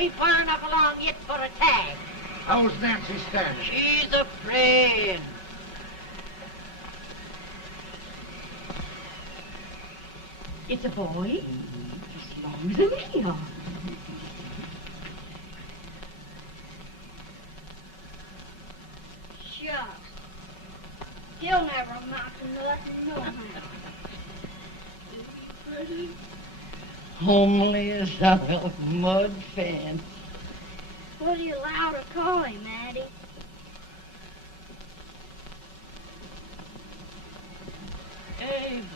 ain't far enough along yet for a tag. How's Nancy standing? She's afraid. It's a boy? As long as an eel. Shucks. He'll never amount to nothing, no how. Pretty. Homely as a mud fan. What are you allowed to call him, Addie? Abraham.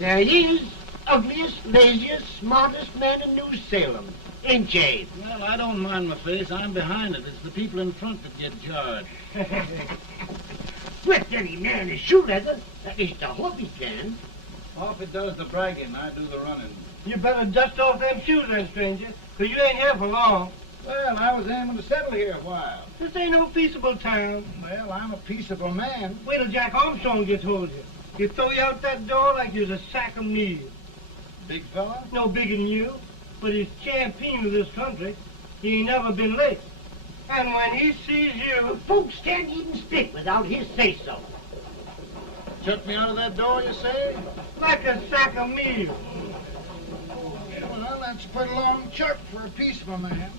There he is, ugliest, laziest, smartest man in New Salem, ain't ye? Well, I don't mind my face. I'm behind it. It's the people in front that get jarred. Swift any man is shoe leather, at least I hope he can. Off it does the bragging, I do the running. You better dust off them shoes then, stranger, 'cause you ain't here for long. Well, I was aiming to settle here a while. This ain't no peaceable town. Well, I'm a peaceable man. Wait till Jack Armstrong gets hold of you. He'll throw you out that door like you's a sack of meal. Big fella? No bigger than you, but he's champion of this country. He ain't never been late. And when he sees you... Folks can't even speak without his say-so. Chuck me out of that door, you say? like a sack of meal. Well, that's a pretty long chuck for a peaceful man.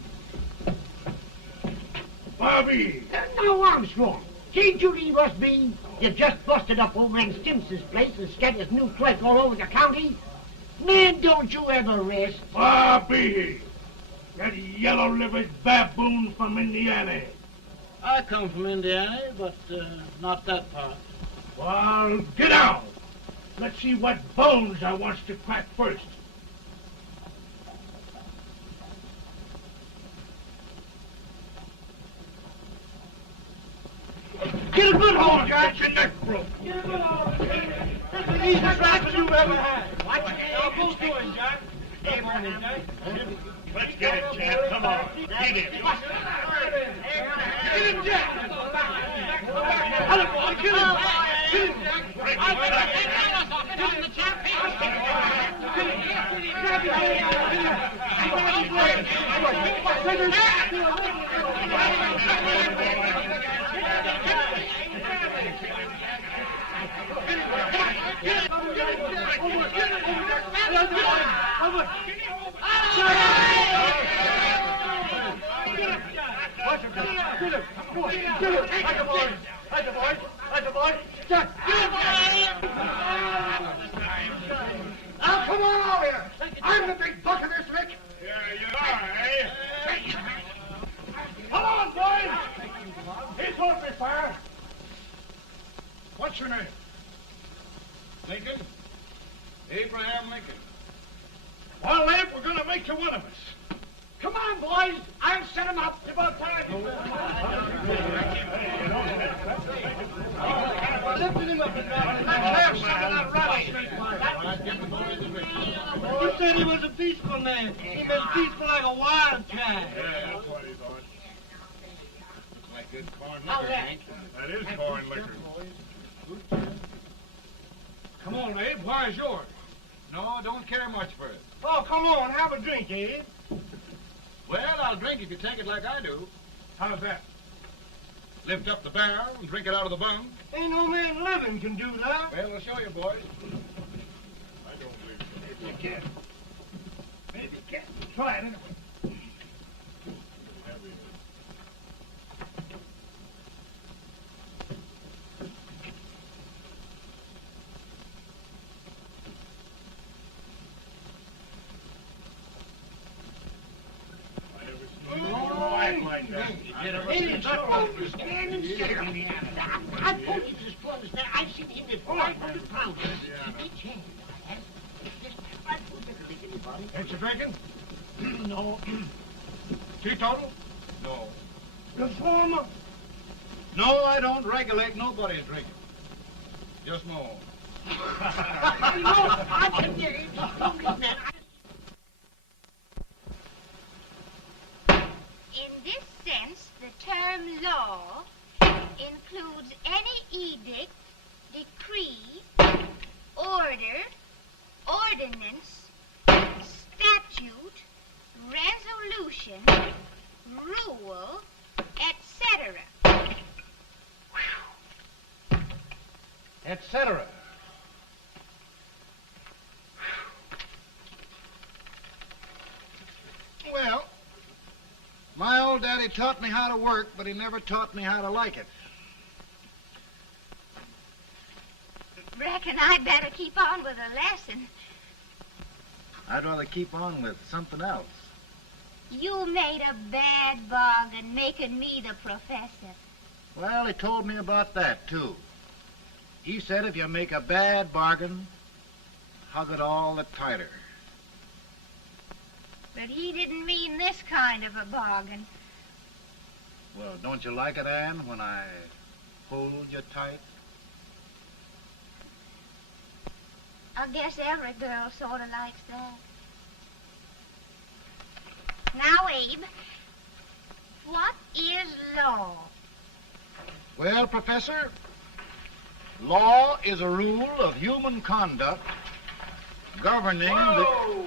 Bobby! Now, Armstrong, can't you leave us be? You've just busted up over in Stimpson's place and scattered new clerk all over the county. Man, don't you ever rest. Bobby! That yellow-livered baboon from Indiana. I come from Indiana, but not that part. Well, get out. Let's see what bones I wants to crack first. Get a good hold, Jack. Get your neck broke. Get a good hold. That's the easiest rifle you've ever had. Watch it. Now, both doing, Jack. Hey, morning, Jack. Let's get it, Jack. Come on. Get it. Get him, Jack. Hello, boy. Get him. Get him, Jack. Get him, the champion. Now, come on over here. I'm the big buck of this lick. Yeah, you are, eh? Come on, boys. He's holding me fire. What's your name? Lincoln? Abraham Lincoln. Well, Abe, we're going to make you one of us. Come on, boys. I'll set him up. It's about time. Lifted him up and down. Let's have some of that rattlesnake. You said he was a peaceful man. He was peaceful like a wild cat. Yeah, that's what he thought. Looks like good corn liquor, Hank. That is corn liquor. Come on, Abe. Where's yours? No, don't care much for it. Oh, come on. Have a drink, Abe. Well, I'll drink if you take it like I do. How's that? Lift up the barrel and drink it out of the bung. Ain't no man living can do that. Well, I'll show you, boys. I don't believe so. Maybe you can. Maybe you can. Try it anyway. Act like that. It's always standing still in the attic. I told you this was there. I've seen him before. 500 pounds. Each hand. I have. Just right for the lick anybody. Ain't you drinking? No. Teetotal? No. Reformer. No, I don't regulate nobody's drinking. Just my own. I can get it. In this sense, the term law includes any edict, decree, order, ordinance, statute, resolution, rule, etc. Etc. Well, my old daddy taught me how to work, but he never taught me how to like it. Reckon I'd better keep on with the lesson. I'd rather keep on with something else. You made a bad bargain making me the professor. Well, he told me about that, too. He said if you make a bad bargain, hug it all the tighter. But he didn't mean this kind of a bargain. Well, don't you like it, Ann, when I hold you tight? I guess every girl sort of likes that. Now, Abe, what is law? Well, Professor, law is a rule of human conduct governing Whoa!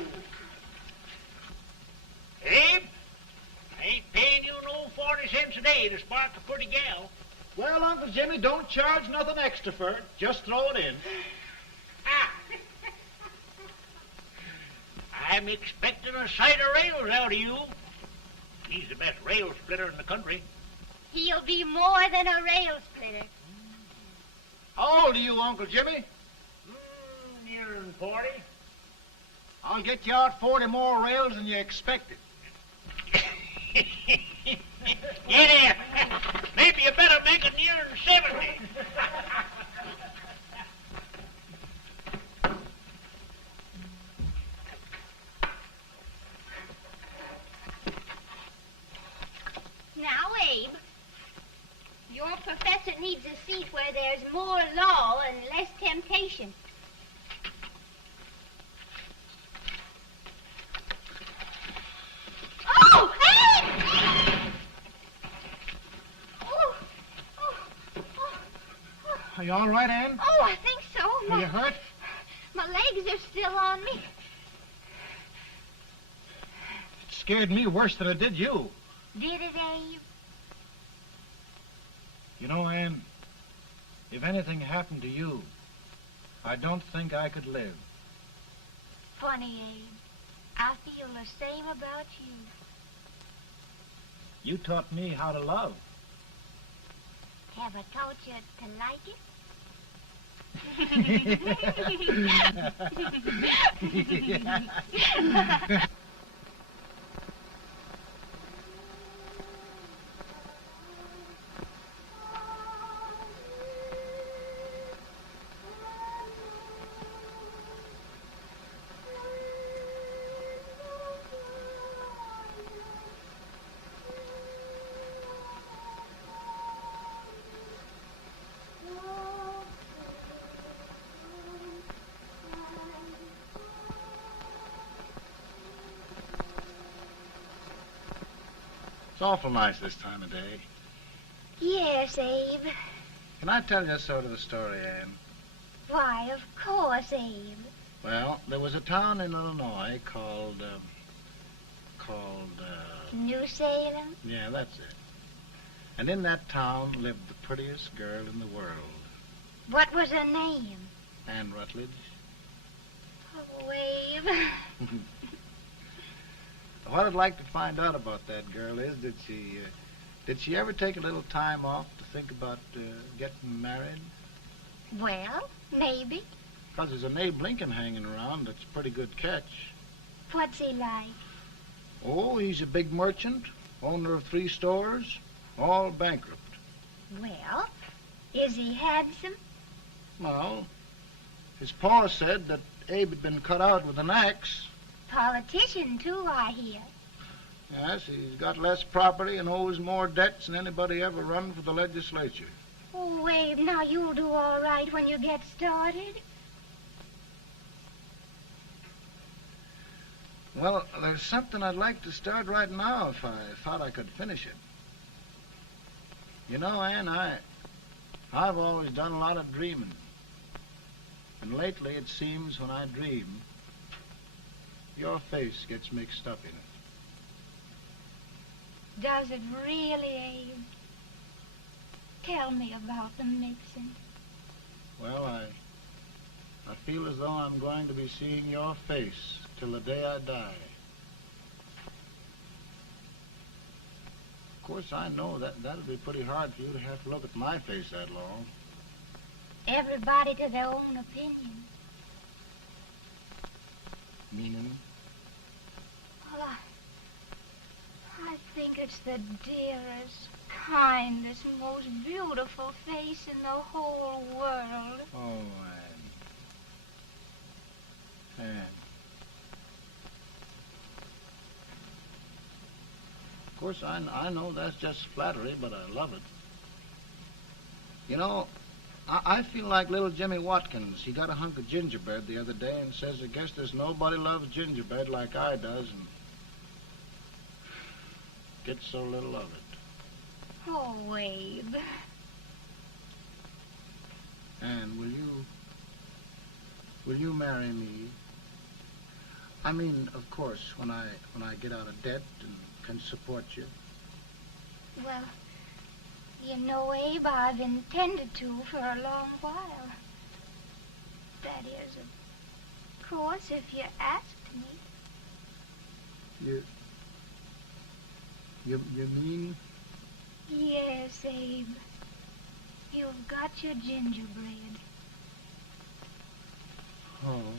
Abe, I ain't paying you no 40 cents a day to spark a pretty gal. Well, Uncle Jimmy, don't charge nothing extra for it. Just throw it in. I'm expecting a sight of rails out of you. He's the best rail splitter in the country. He'll be more than a rail splitter. How old are you, Uncle Jimmy? Nearing 40. I'll get you out 40 more rails than you expected. Get here. Maybe you better make it nearing 70. Now, Abe, your professor needs a seat where there's more law and less temptation. Oh, Abe! Are you all right, Ann? Oh, I think so. Are you hurt? My legs are still on me. It scared me worse than it did you. Did it, Abe? You know, Ann, if anything happened to you, I don't think I could live. Funny, Abe. I feel the same about you. You taught me how to love. Have I taught you to like it? It's awful nice this time of day. Yes, Abe. Can I tell you sort of a story, Ann? Why, of course, Abe. Well, there was a town in Illinois called, New Salem? yeah, that's it. And in that town lived the prettiest girl in the world, What was her name? Ann Rutledge. Oh, Abe. What I'd like to find out about that girl is, did she ever take a little time off to think about getting married? Well, maybe. Because there's an Abe Lincoln hanging around that's a pretty good catch. What's he like? Oh, he's a big merchant, owner of 3 stores, all bankrupt. Well, is he handsome? Well, his pa said that Abe had been cut out with an axe. Politician, too, I hear. Yes, he's got less property and owes more debts than anybody ever run for the legislature. Oh, Abe, now you'll do all right when you get started. Well, there's something I'd like to start right now if I thought I could finish it. You know, Ann, I've always done a lot of dreaming. And lately it seems when I dream, your face gets mixed up in it. Does it really, Abe? Tell me about the mixing. Well, I feel as though I'm going to be seeing your face till the day I die. Of course, I know that'll be pretty hard for you to have to look at my face that long. Everybody to their own opinion. Meaning? Well, I think it's the dearest, kindest, most beautiful face in the whole world. Oh, Ann. Ann. Of course, I know that's just flattery, but I love it. You know, I feel like little Jimmy Watkins. He got a hunk of gingerbread the other day and says, I guess there's nobody loves gingerbread like I does, and gets so little of it. Oh, Abe. Ann, will you marry me? I mean, of course, when I get out of debt and can support you. Well, you know, Abe, I've intended to for a long while. That is, of course, if you asked me. You mean? Yes, Abe. You've got your gingerbread. Oh,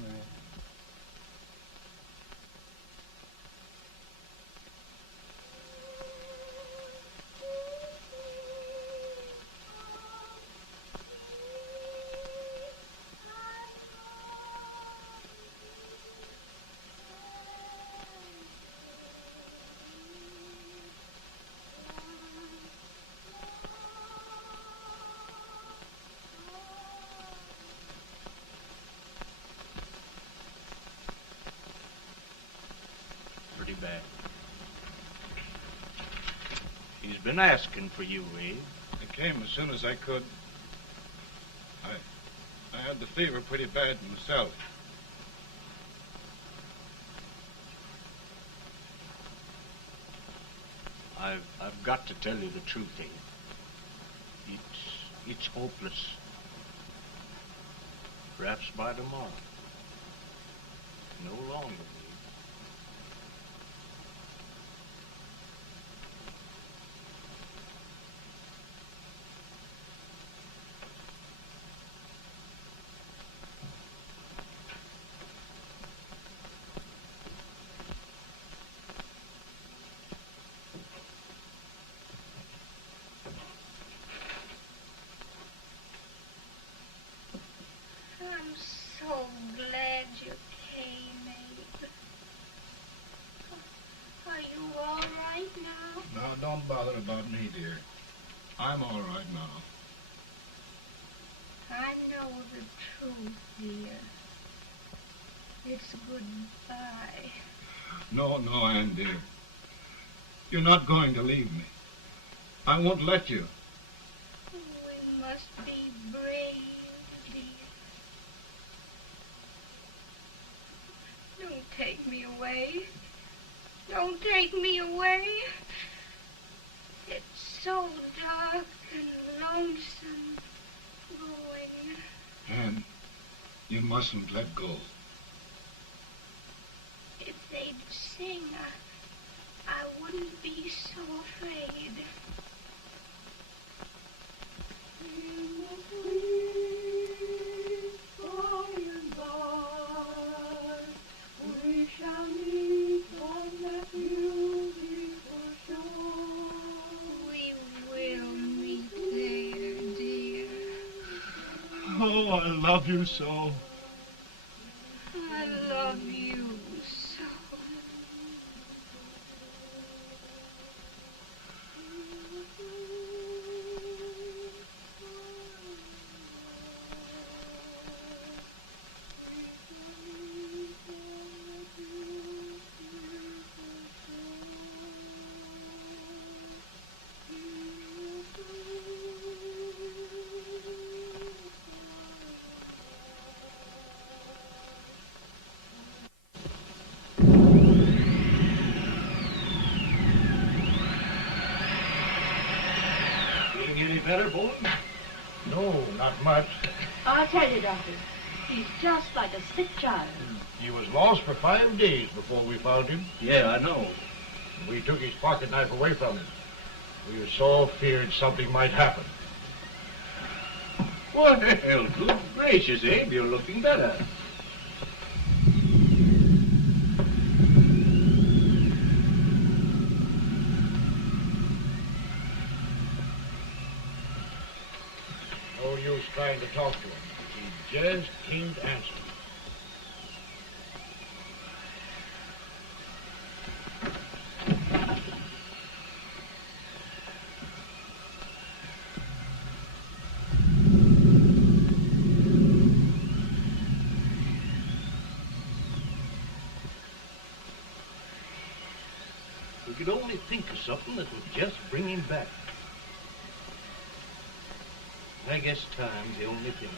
Pretty bad. He's been asking for you, Abe. I came as soon as I could. I had the fever pretty bad myself. I've got to tell you the truth, Abe. It's hopeless. Perhaps by tomorrow. No longer, Abe. I'm so glad you came, Abe. Are you all right now? Now, don't bother about me, dear. I'm all right now. I know the truth, dear. It's goodbye. No, Ann, dear. You're not going to leave me. I won't let you. We must be brave, dear. Don't take me away. Don't take me away. It's so dark and lonesome going. Ann, you mustn't let go. If they'd sing, I wouldn't be so afraid. We shall meet on that beautiful shore. We will meet there, dear. Oh, I love you so. I love you so. better, Bones? No, not much. I'll tell you, Doctor, he's just like a sick child. He was lost for 5 days before we found him. Yeah, I know. We took his pocket knife away from him. We were so feared something might happen. Well, good gracious, Abe, you're looking better. No use trying to talk to him. He just can't answer. We could only think of something that would just bring him back. I guess time's the only thing.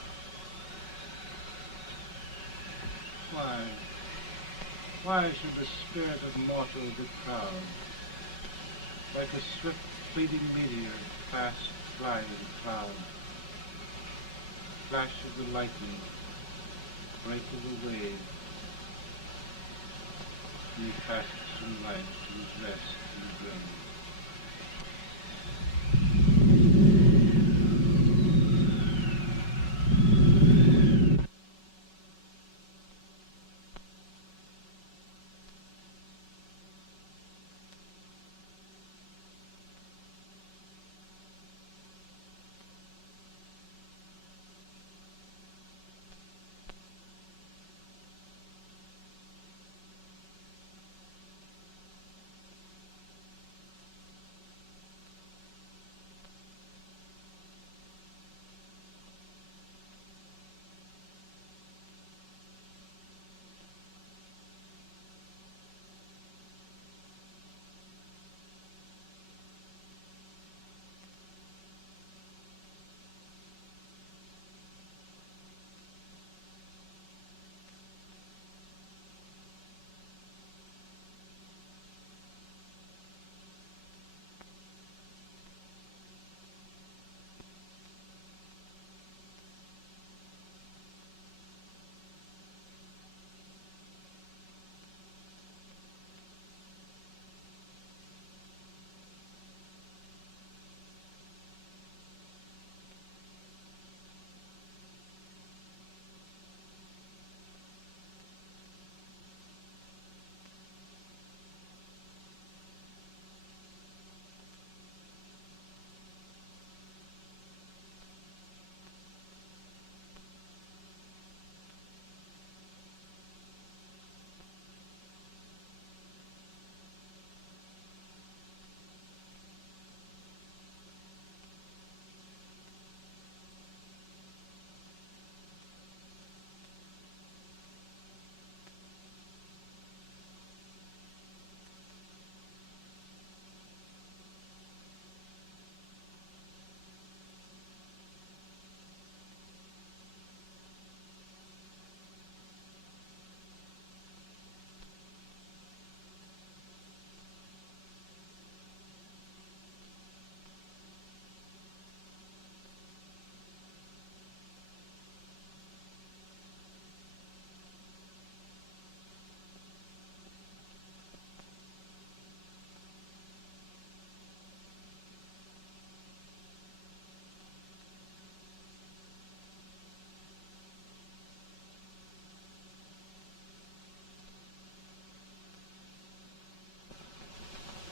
Why should the spirit of mortal be proud? Like a swift fleeting meteor, fast flying the cloud. Flash of the lightning, break of the wave. He passes from life to his rest in the grave.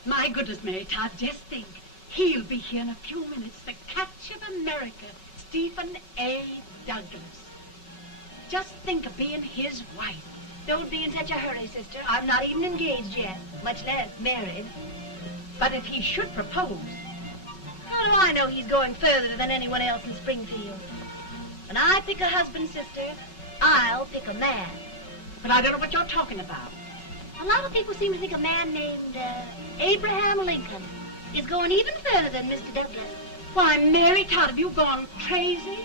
My goodness, Mary Todd, just think. He'll be here in a few minutes. The catch of America, Stephen A. Douglas. Just think of being his wife. Don't be in such a hurry, sister. I'm not even engaged yet, much less married. But if he should propose... How do I know he's going further than anyone else in Springfield? When I pick a husband, sister, I'll pick a man. But I don't know what you're talking about. A lot of people seem to think a man named Abraham Lincoln is going even further than Mr. Douglas. Why, Mary Todd, have you gone crazy?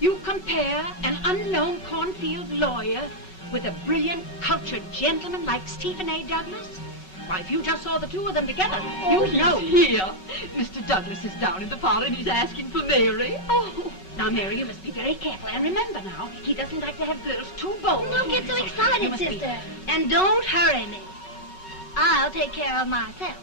You compare an unknown cornfield lawyer with a brilliant, cultured gentleman like Stephen A. Douglas? Why, if you just saw the two of them together, you'd know. Here. Mr. Douglas is down in the parlor and he's asking for Mary. Oh. Now, Mary, you must be very careful. And remember now, he doesn't like to have girls too bold. Don't get so You excited, must be- sister. And don't hurry me. I'll take care of myself.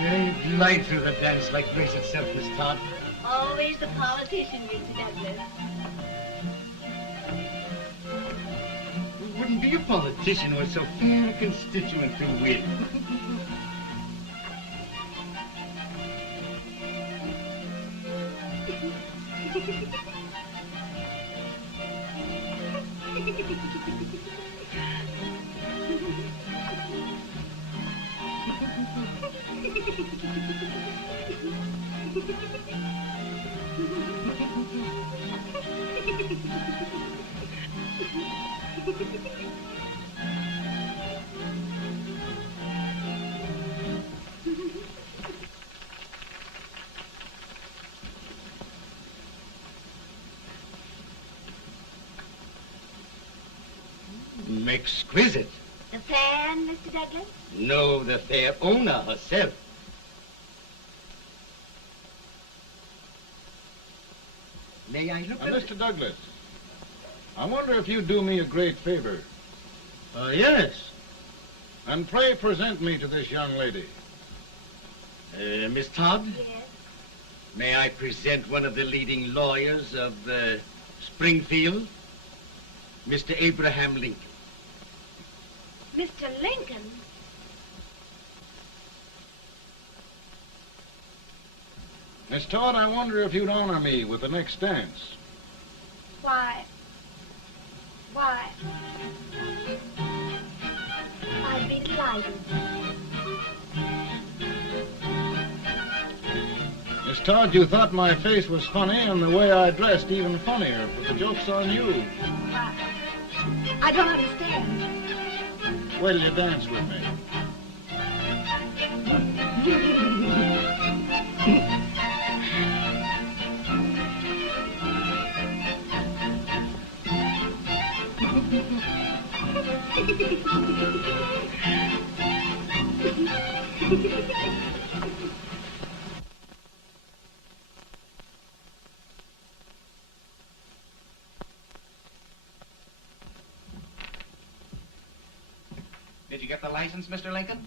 You glide through the dance like grace itself, Miss Todd. Always the politician, Mr. Douglas. You wouldn't be a politician with so fair a constituent to win. Exquisite. The fan, Mr. Douglas? No, the fair owner herself. May I look at Mr. Douglas, I wonder if you'd do me a great favor. yes. And pray present me to this young lady. Miss Todd, Yes. may I present one of the leading lawyers of Springfield, Mr. Abraham Lincoln. Mr. Lincoln? Miss Todd, I wonder if you'd honor me with the next dance. Why, I'd be delighted. Miss Todd, you thought my face was funny and the way I dressed even funnier, but the joke's on you. I don't understand. Wait till you dance with me. Did you get the license, Mr. Lincoln?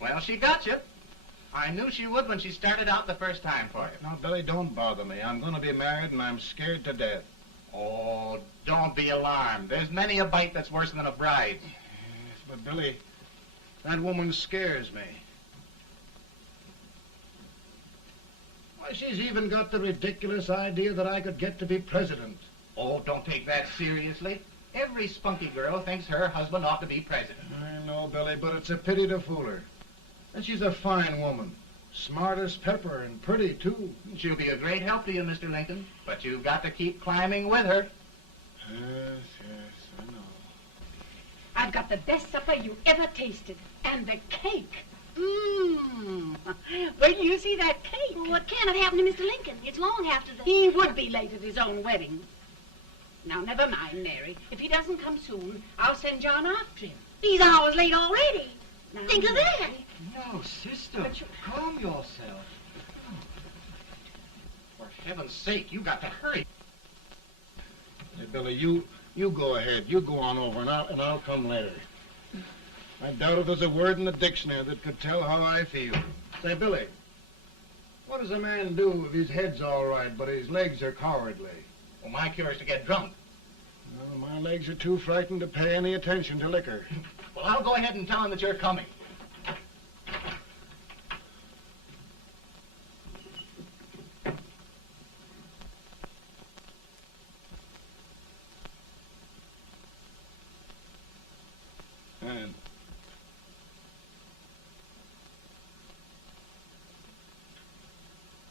Well, she got you. I knew she would when she started out the first time for you. Now, Billy, don't bother me. I'm going to be married and I'm scared to death. Oh, don't be alarmed. There's many a bite that's worse than a bride. Yes, but Billy, that woman scares me. Why, she's even got the ridiculous idea that I could get to be president. Oh, don't take that seriously. Every spunky girl thinks her husband ought to be president. I know, Billy, but it's a pity to fool her. And she's a fine woman. Smart as pepper and pretty, too. She'll be a great help to you, Mr. Lincoln, but you've got to keep climbing with her. Yes, I know. I've got the best supper you ever tasted. And the cake. Mmm. Wait till you see that cake. Well, what can have happened to Mr. Lincoln? It's long after the... He would be late at his own wedding. Now, never mind, Mary. If he doesn't come soon, I'll send John after him. He's hours late already. Now, Think of that. No, sister, But you- calm yourself. For heaven's sake, you got to hurry. Hey, Billy, you go ahead. You go on over, and I'll come later. I doubt if there's a word in the dictionary that could tell how I feel. Say, Billy, what does a man do if his head's all right, but his legs are cowardly? Well, my cure is to get drunk. Well, my legs are too frightened to pay any attention to liquor. Well, I'll go ahead and tell him that you're coming.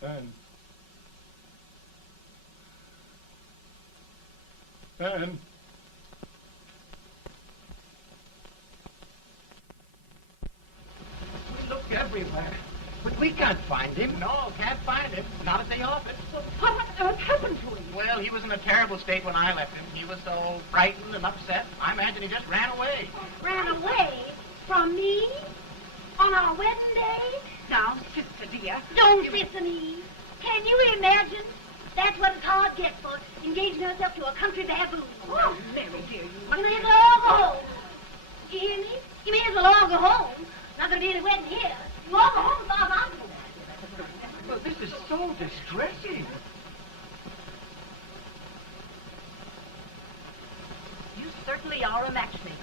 Ann. We looked everywhere, but we can't find him. No, can't find him. Not at the office. Well, what on earth happened to him? Well, he was in a terrible state when I left him. He was so frightened and upset. I imagine he just ran away. Ran away from me on our wedding day? Now, sister dear. Don't listen, Eve. Can you imagine? That's what his heart gets for engaging herself to a country baboon. Oh, Mary, dear, you You may as well all go home. Do you hear me? You may as well all go home. Not going to be any wedding here. You all go home as far as I'm concerned. Well, this is so distressing. You certainly are a matchmaker.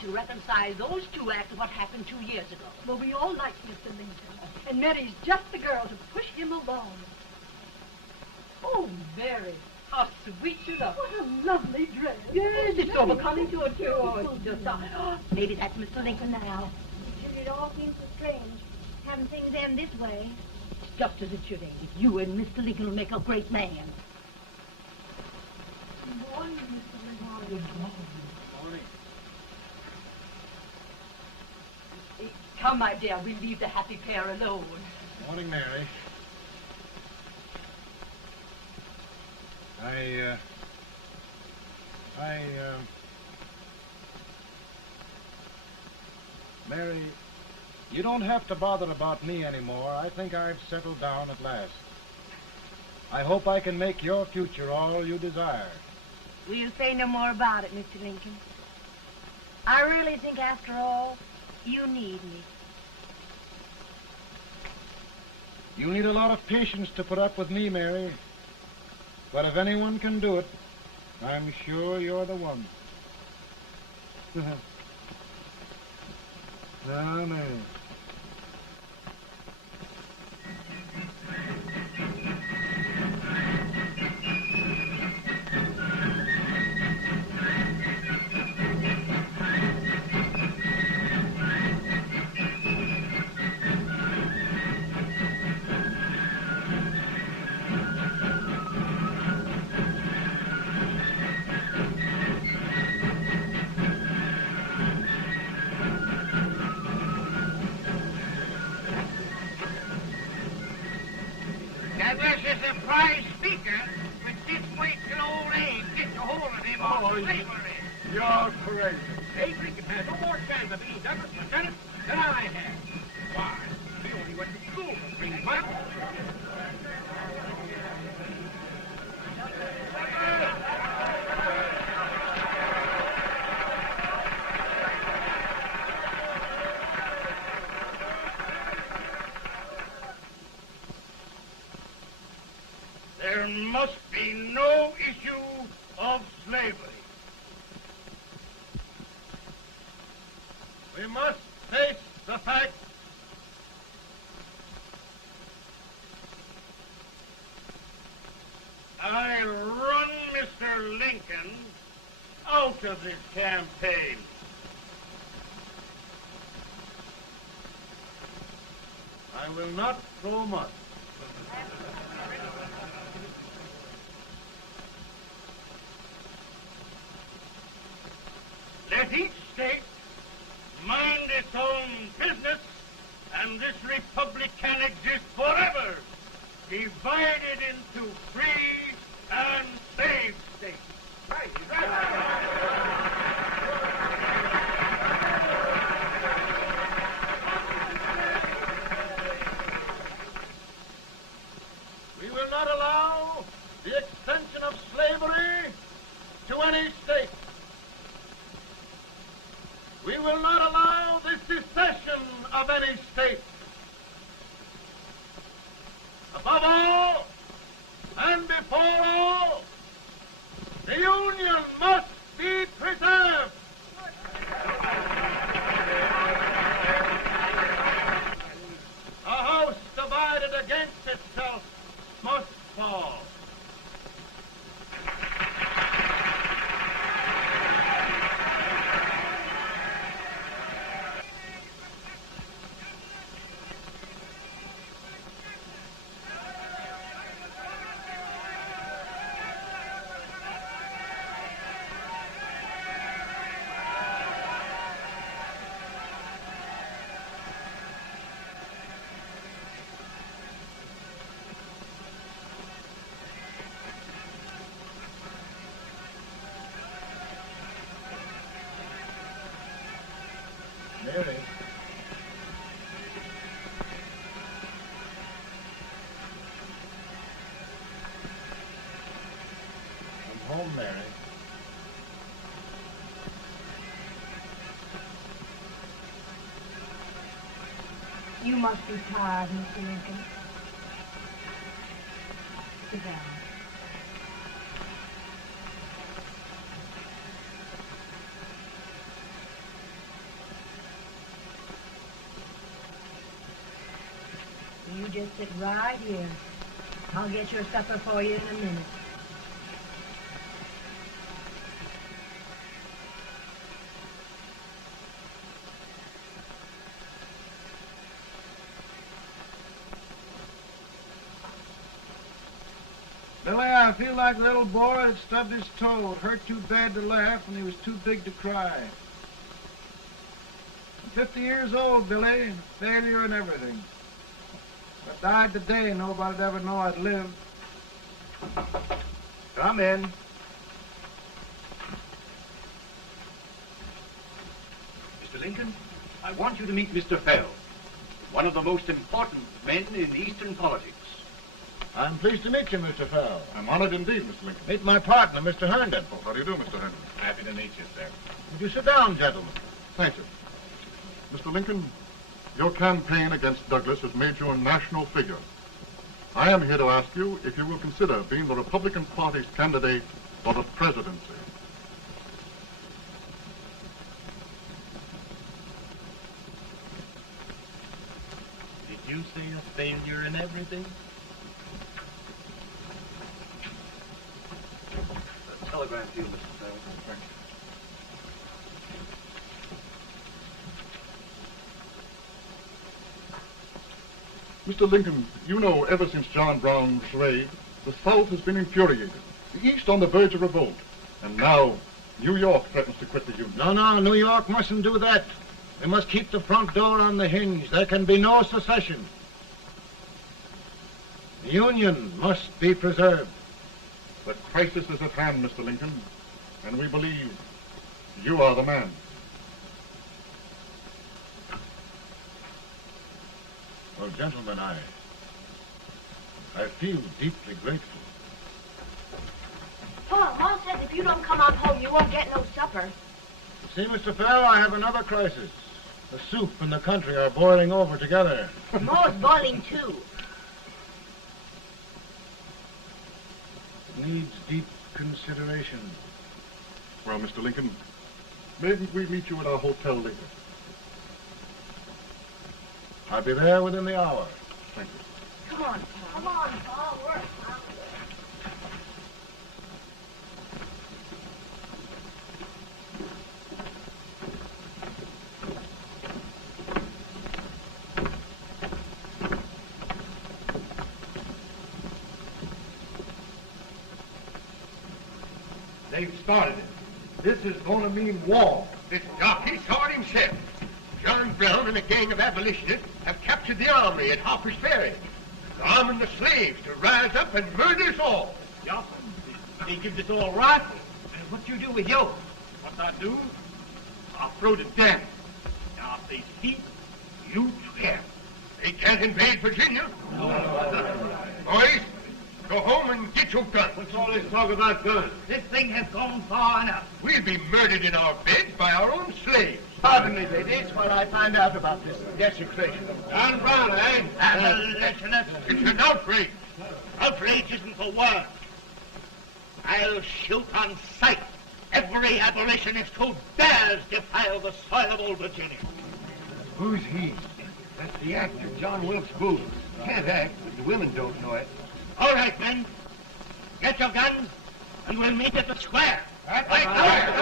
To reconcile those two after what happened 2 years ago. Well, we all like Mr. Lincoln. And Mary's just the girl to push him along. Oh, Mary, how sweet you look. What a lovely dress. Yes, it's so becoming to it, too. Oh, it's just... maybe that's Mr. Lincoln now. It all seems so strange, having things end this way. Just as it should end. You and Mr. Lincoln will make a great man. Good morning, Mr. Lincoln. Morning. Come, my dear, we'll leave the happy pair alone. Morning, Mary. Mary, you don't have to bother about me anymore. I think I've settled down at last. I hope I can make your future all you desire. We'll say no more about it, Mr. Lincoln. I really think, after all, you need me. You need a lot of patience to put up with me, Mary. But if anyone can do it, I'm sure you're the one. Now, Mary. Douglas is a prize speaker, but just wait till old Abe gets a hold of him on slavery. You're crazy. Abe Lincoln had no more chance of being Douglas Lieutenant than I had. Why, he only went to school for 3 months. There must be no issue of slavery. We must face the fact I run Mr. Lincoln out of this campaign. I will not throw much. Let each state mind its own business, and this republic can exist forever, divided into free and slave states. Right, he's right. We will not allow the extension of slavery to any state. We will not allow the secession of any state. Above all, and before all, the Union must be preserved. A house divided against itself must fall. home, Mary. You must be tired, Mr. Lincoln. Sit down. You just sit right here. I'll get your supper for you in a minute. Billy, I feel like a little boy that stubbed his toe. It hurt too bad to laugh and he was too big to cry. I'm 50 years old, Billy, failure and everything. If I died today, nobody'd ever know I'd lived. Come in. Mr. Lincoln, I want you to meet Mr. Fell, one of the most important men in Eastern politics. I'm pleased to meet you, Mr. Fell. I'm honored indeed, Mr. Lincoln. Meet my partner, Mr. Herndon. Oh, how do you do, Mr. Hammond? Happy to meet you, sir. Would you sit down, gentlemen? Thank you. Mr. Lincoln, your campaign against Douglas has made you a national figure. I am here to ask you if you will consider being the Republican Party's candidate for the presidency. Did you say a failure in everything? A telegram to you, Mr. Fell. Thank you. Mr. Lincoln, you know ever since John Brown's raid, the South has been infuriated, the East on the verge of revolt, and now New York threatens to quit the Union. No, New York mustn't do that. They must keep the front door on the hinge. There can be no secession. The Union must be preserved. The crisis is at hand, Mr. Lincoln, and we believe you are the man. Well, gentlemen, I feel deeply grateful. Pa, Ma says if you don't come on home, you won't get no supper. See, Mr. Fell, I have another crisis. The soup and the country are boiling over together. Ma's boiling too. It needs deep consideration. Well, Mr. Lincoln, maybe we meet you at our hotel later. I'll be there within the hour. Thank you. Come on, Pa. Come on, Pa. Work. They've started it. This is going to mean war. This talkie saw it himself. John Brown and a gang of abolitionists have captured the armory at Harper's Ferry. They're arming the slaves to rise up and murder us all. Yup. They give us all rifles. And what you do with yours? What I do? I'll throw to death. Now, if they speak, you swear. They can't invade Virginia. Boys, go home and get your guns. What's all this talk about guns? This thing has gone far enough. We'll be murdered in our beds by our own slaves. Pardon me, ladies, while I find out about this desecration. John Brown, eh? Abolitionists. It's an outrage. Outrage isn't the word. I'll shoot on sight every abolitionist who dares defile the soil of old Virginia. Who's he? That's the actor, John Wilkes Booth. Can't act, but the women don't know it. All right, men. Get your guns, and we'll meet at the square. At the Mary.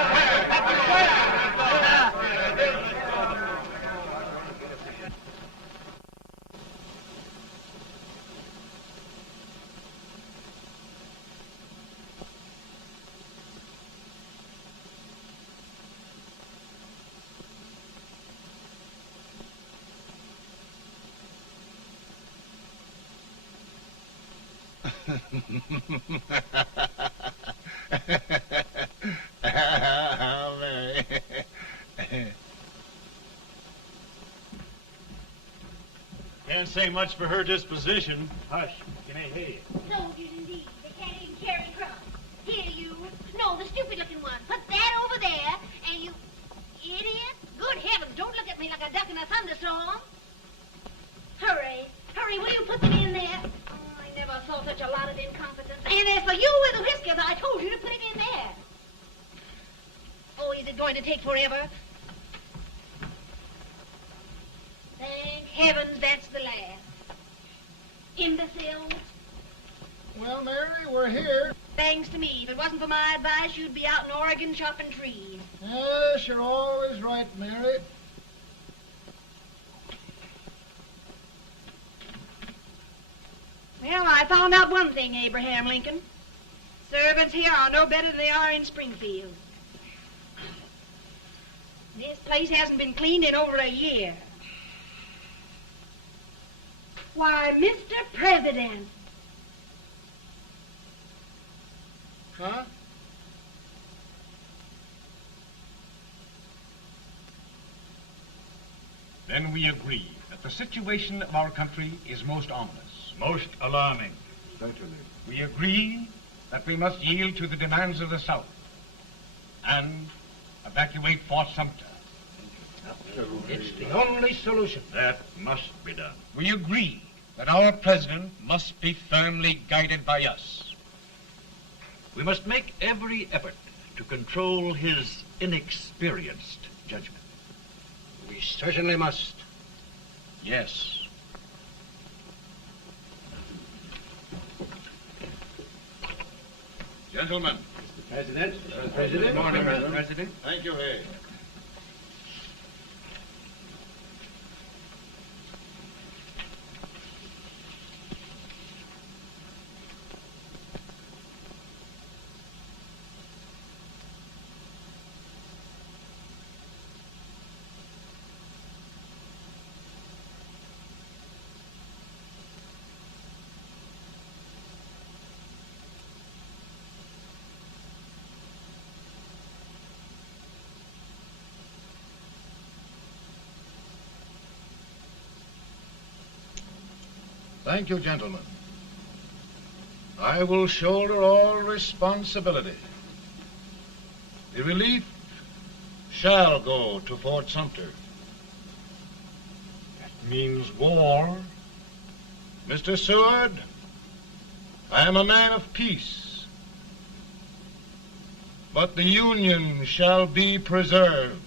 Can't say much for her disposition. Hush, can I hear you? Soldiers indeed. They can't even carry crumbs. Here, you. No, the stupid-looking one. Put that over there, and you... Idiot. Good heavens, don't look at me like a duck in a thunderstorm. Hurry. Hurry, will you put them in there? Oh, I never saw such a lot of incompetence. And as for you with the whiskers, I told you to put it in there. Oh, is it going to take forever? Thank heavens that's the last. Imbeciles. Well, Mary, we're here. Thanks to me. If it wasn't for my advice, you'd be out in Oregon chopping trees. Yes, you're always right, Mary. Well, I found out one thing, Abraham Lincoln. Servants here are no better than they are in Springfield. This place hasn't been cleaned in over a year. Why, Mr. President. Huh? Then we agree that the situation of our country is most ominous. Most alarming. Certainly. We agree that we must yield to the demands of the South and evacuate Fort Sumter. It's the only solution. That must be done. We agree that our president must be firmly guided by us. We must make every effort to control his inexperienced judgment. We certainly must. Yes. Gentlemen. Mr. President. President. Good morning, Mr. President. Thank you, Hay. Thank you, gentlemen. I will shoulder all responsibility. The relief shall go to Fort Sumter. That means war. Mr. Seward, I am a man of peace, but the Union shall be preserved.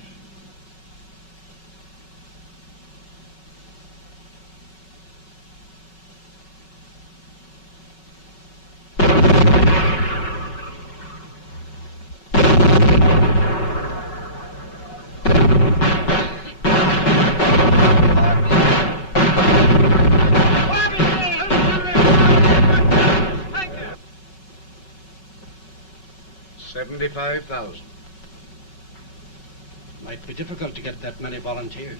$75,000. Might be difficult to get that many volunteers.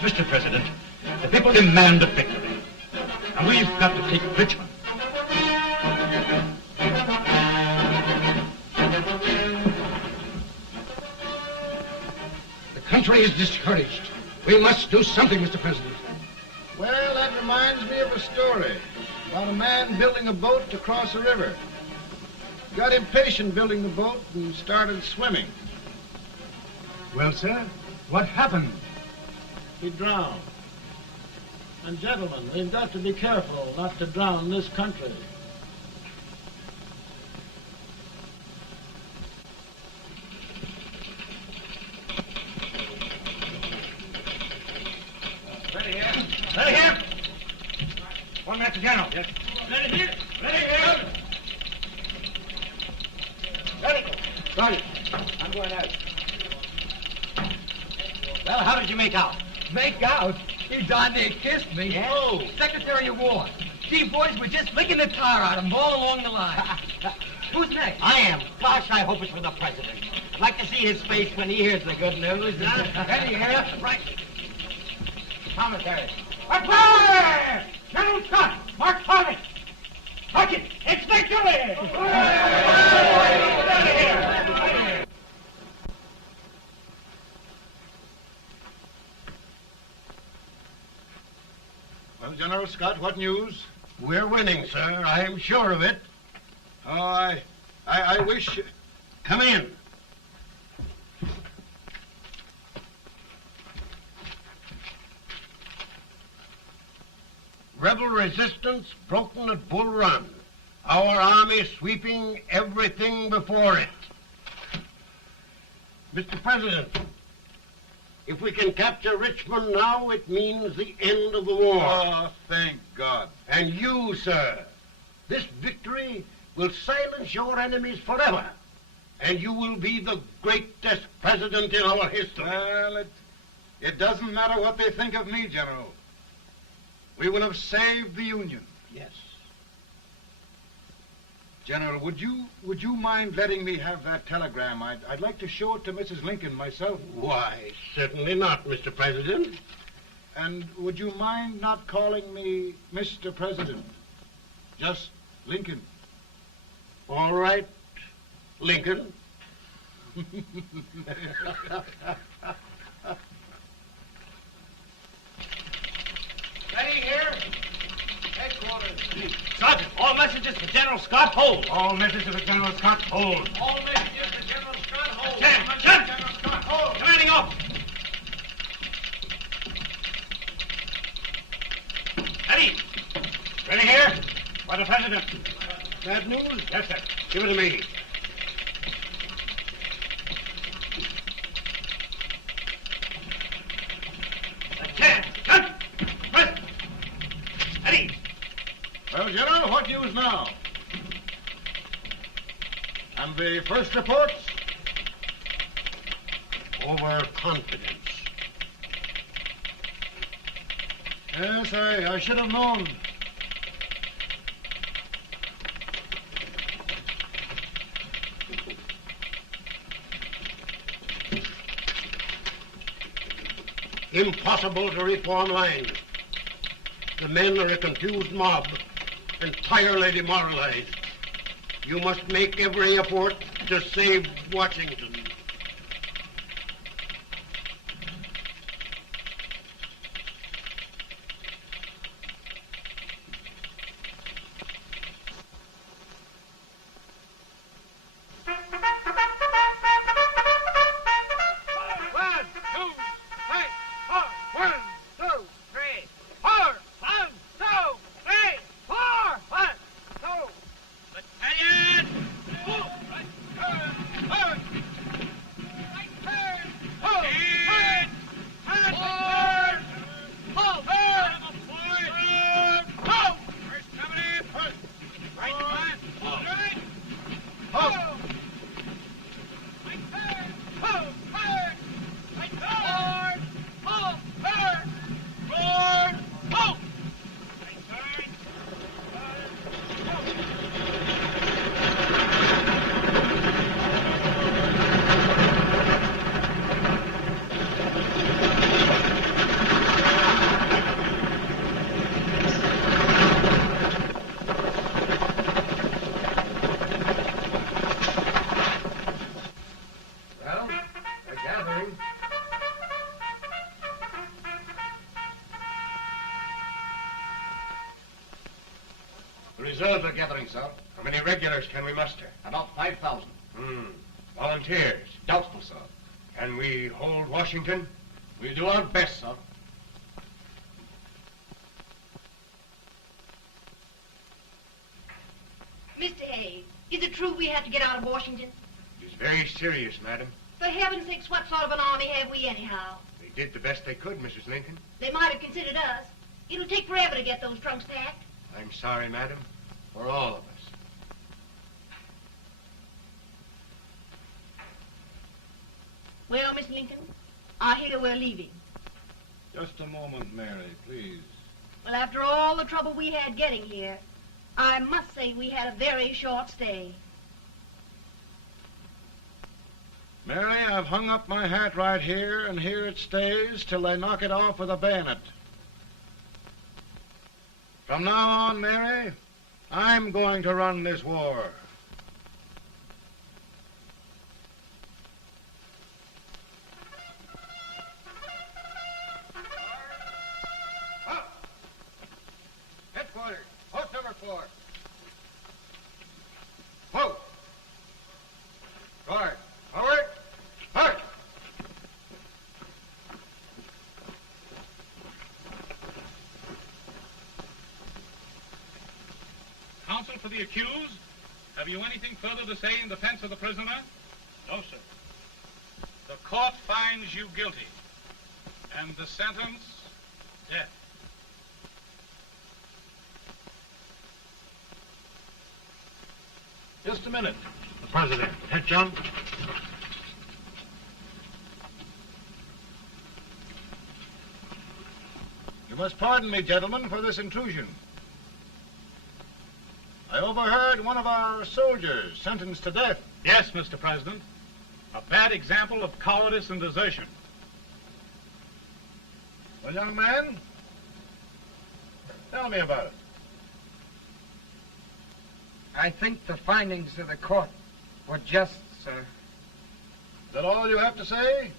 Mr. President, the people demand a victory. And we've got to take Richmond. The country is discouraged. We must do something, Mr. President. Well, that reminds me of a story about a man building a boat to cross a river. Got impatient building the boat and started swimming. Well, sir, what happened? He drowned. And gentlemen, we've got to be careful not to drown this country. Ready here. Ready here. One minute to General. Yes. Ready here. Ready here. Ready. Sergeant, I'm going out. Well, how did you make out? Make out? He darn near kissed me. Yeah? Oh, Secretary of War. Gee, boys, we're just licking the tar out of him all along the line. Who's next? I am. Gosh, I hope it's for the President. I'd like to see his face when he hears the good news. Ready here. Right. Commissary. Fire! General Scott! Mark Farley! Touch it! It's victory! Well, General Scott, what news? We're winning, sir. I am sure of it. Oh, I wish... Come in. Rebel resistance broken at Bull Run. Our army sweeping everything before it. Mr. President, if we can capture Richmond now, it means the end of the war. Oh, thank God. And you, sir, this victory will silence your enemies forever. And you will be the greatest president in our history. Well, it doesn't matter what they think of me, General. We will have saved the Union. Yes. General, would you mind letting me have that telegram? I'd like to show it to Mrs. Lincoln myself. Why, certainly not, Mr. President. And would you mind not calling me Mr. President? Just Lincoln. All right, Lincoln. Ready here. Headquarters. Sergeant, all messages for General Scott, hold. All messages for General Scott, hold. All messages for General Scott, hold. General Scott, hold. Commanding off. Ready. Ready here. For the President. Bad news? Yes, sir. Give it to me. Well, General, what news now? And the first reports? Overconfidence. Yes, I should have known. Impossible to reform lines. The men are a confused mob, entirely demoralized. You must make every effort to save Washington. reserves are gathering, sir. How many regulars can we muster? About 5,000. Volunteers? Doubtful, sir. Can we hold Washington? We'll do our best, sir. Mr. A, is it true we have to get out of Washington? It's very serious, madam. For heaven's sakes, what sort of an army have we anyhow? They did the best they could, Mrs. Lincoln. They might have considered us. It'll take forever to get those trunks packed. I'm sorry, madam, for all of us. Well, Miss Lincoln, I hear we're leaving. Just a moment, Mary, please. Well, after all the trouble we had getting here, I must say we had a very short stay. Mary, I've hung up my hat right here, and here it stays till they knock it off with a bayonet. From now on, Mary, I'm going to run this war. Headquarters, post number 4. Whoa! Guard, forward, march! Counsel for the accused, have you anything further to say in defense of the prisoner? No, sir. The court finds you guilty, and the sentence, death. Just a minute. The president. Head, John. You must pardon me, gentlemen, for this intrusion. I overheard one of our soldiers sentenced to death. Yes, Mr. President. A bad example of cowardice and desertion. Well, young man, tell me about it. I think the findings of the court were just, sir. Is that all you have to say?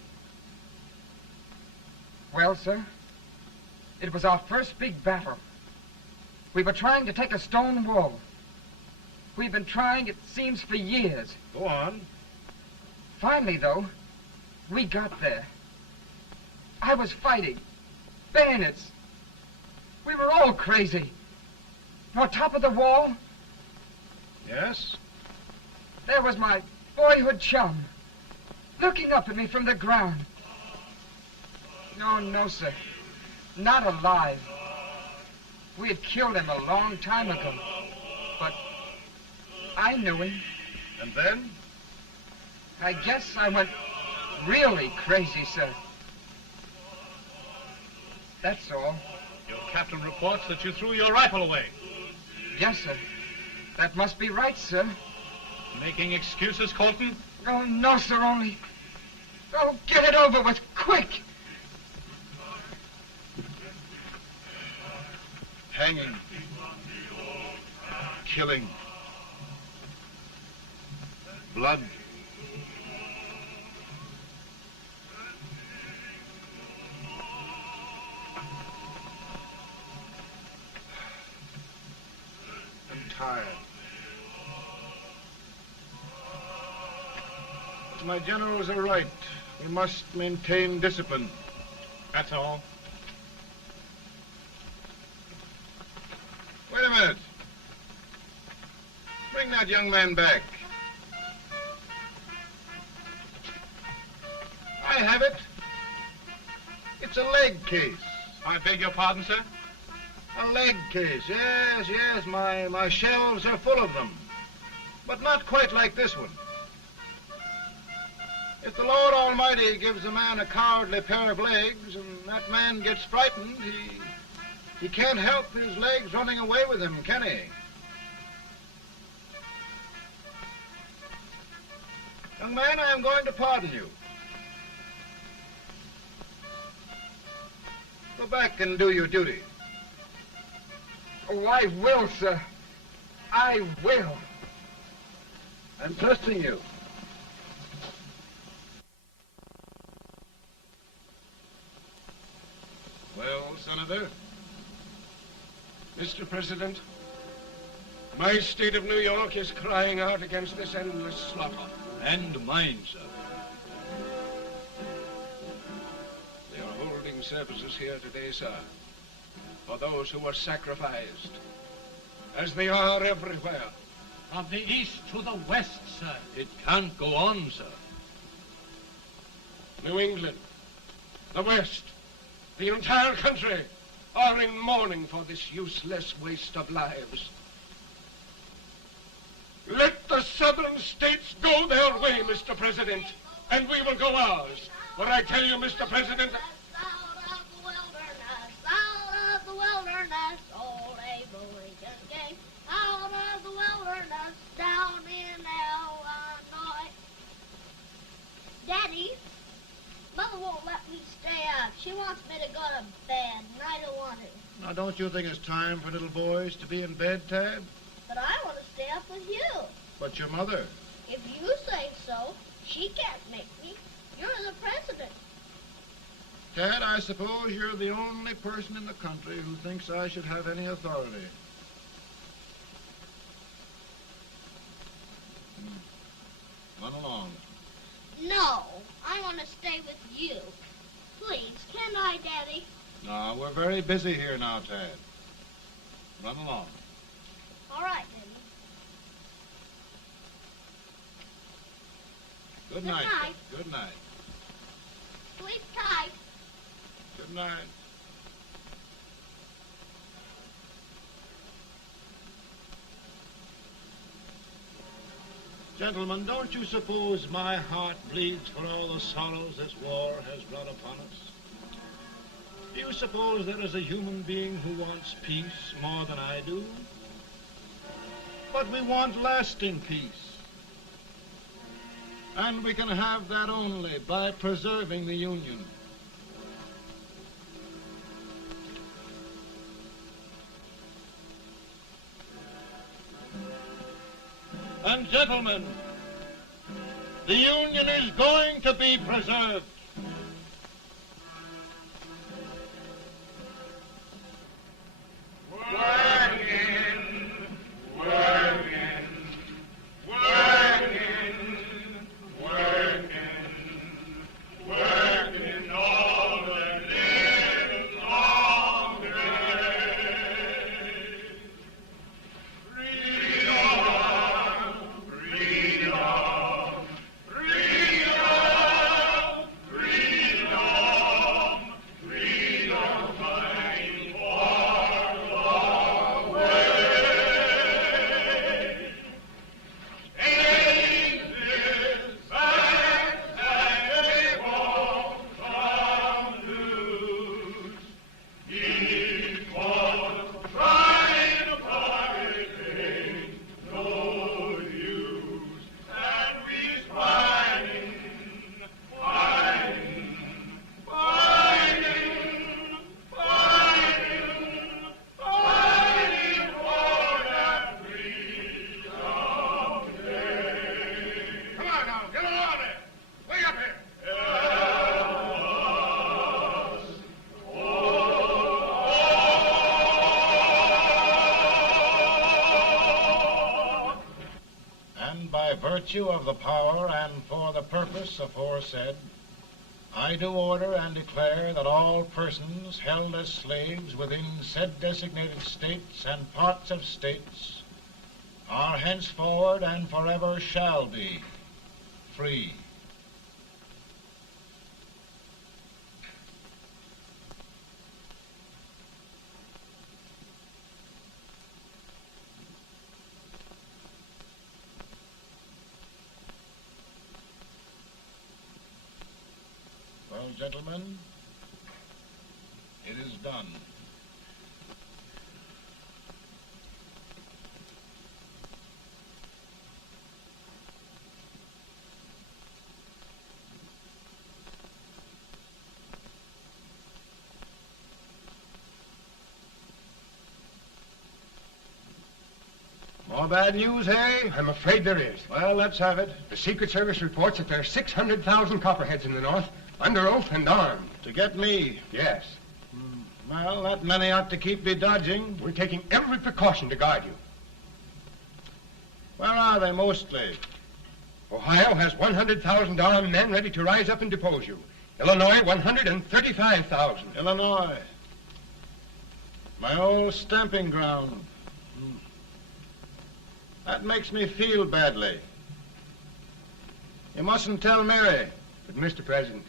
Well, sir, it was our first big battle. We were trying to take a stone wall. We've been trying, it seems, for years. Go on. Finally, though, we got there. I was fighting. Bayonets. We were all crazy. On top of the wall, Yes? there was my boyhood chum, looking up at me from the ground. No, sir. Not alive. We had killed him a long time ago. But I knew him. And then? I guess I went really crazy, sir. That's all. Your captain reports that you threw your rifle away. Yes, sir. That must be right, sir. Making excuses, Colton? Oh, no, sir, only... Oh, get it over with, quick! Hanging. Killing. Blood. I'm tired. But my generals are right. We must maintain discipline. That's all. Wait a minute. Bring that young man back. I have it. It's a leg case. I beg your pardon, sir? A leg case, yes. My shelves are full of them. But not quite like this one. If the Lord Almighty gives a man a cowardly pair of legs and that man gets frightened, he can't help his legs running away with him, can he? Young man, I am going to pardon you. Go back and do your duty. Oh, I will, sir. I will. I'm trusting you. Well, Senator? Mr. President, My state of New York is crying out against this endless slaughter. And mine, sir. They are holding services here today, sir, for those who were sacrificed, as they are everywhere. From the east to the west, sir. It can't go on, sir. New England, the West, the entire country are in mourning for this useless waste of lives. Let the southern states go their way, Mr. President, and we will go ours. For I tell you, Mr. President... Out of the wilderness, old Abraham Lincoln came. Out of the wilderness, down in Illinois. Daddy, Mother won't let me stay up. She wants me to go to bed, and I don't want to. Now, don't you think it's time for little boys to be in bed, Tad? But I want to stay up with you. But your mother? If you say so, she can't make me. You're the president. Tad, I suppose you're the only person in the country who thinks I should have any authority. Run along. No, I want to stay with you. Please, can I, Daddy? No, we're very busy here now, Tad. Run along. All right, Daddy. Good night. Good night. Good night. Sleep tight. Good night. Gentlemen, don't you suppose my heart bleeds for all the sorrows this war has brought upon us? Do you suppose there is a human being who wants peace more than I do? But we want lasting peace. And we can have that only by preserving the Union. And gentlemen, the Union is going to be preserved. Virtue of the power and for the purpose aforesaid, I do order and declare that all persons held as slaves within said designated states and parts of states are henceforward and forever shall be free. Well, gentlemen, it is done. More bad news, hey? I'm afraid there is. Well, let's have it. The Secret Service reports that there are 600,000 copperheads in the North, under oath and armed. To get me? Yes. Well, that many ought to keep me dodging. We're taking every precaution to guard you. Where are they mostly? Ohio has $100,000 men ready to rise up and depose you. Illinois, 135,000. Illinois. My old stamping ground. That makes me feel badly. You mustn't tell Mary. But, Mr. President,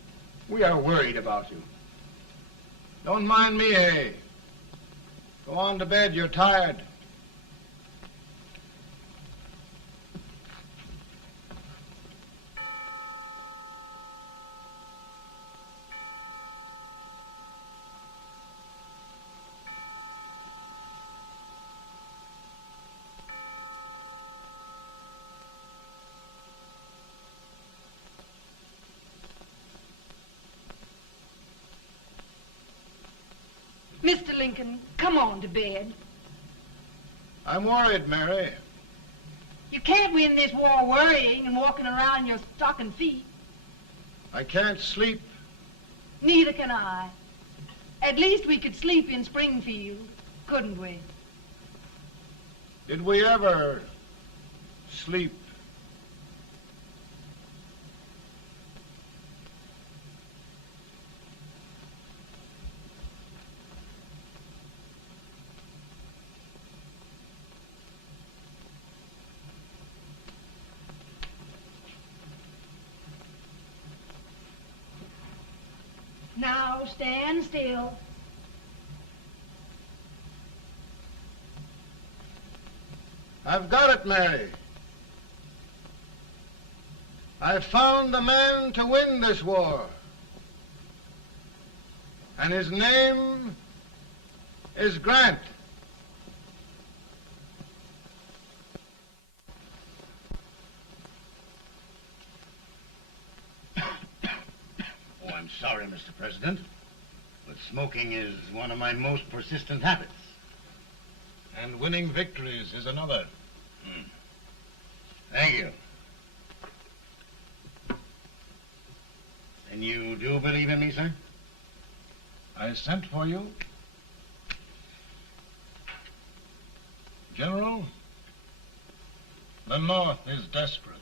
we are worried about you. Don't mind me, Hay. Go on to bed. You're tired. Mr. Lincoln, come on to bed. I'm worried, Mary. You can't win this war worrying and walking around in your stocking feet. I can't sleep. Neither can I. At least we could sleep in Springfield, couldn't we? Did we ever sleep? Now stand still. I've got it, Mary. I've found the man to win this war. And his name is Grant. Oh, I'm sorry, Mr. President, but smoking is one of my most persistent habits. And winning victories is another. Thank you. And you do believe in me, sir? I sent for you. General, the North is desperate.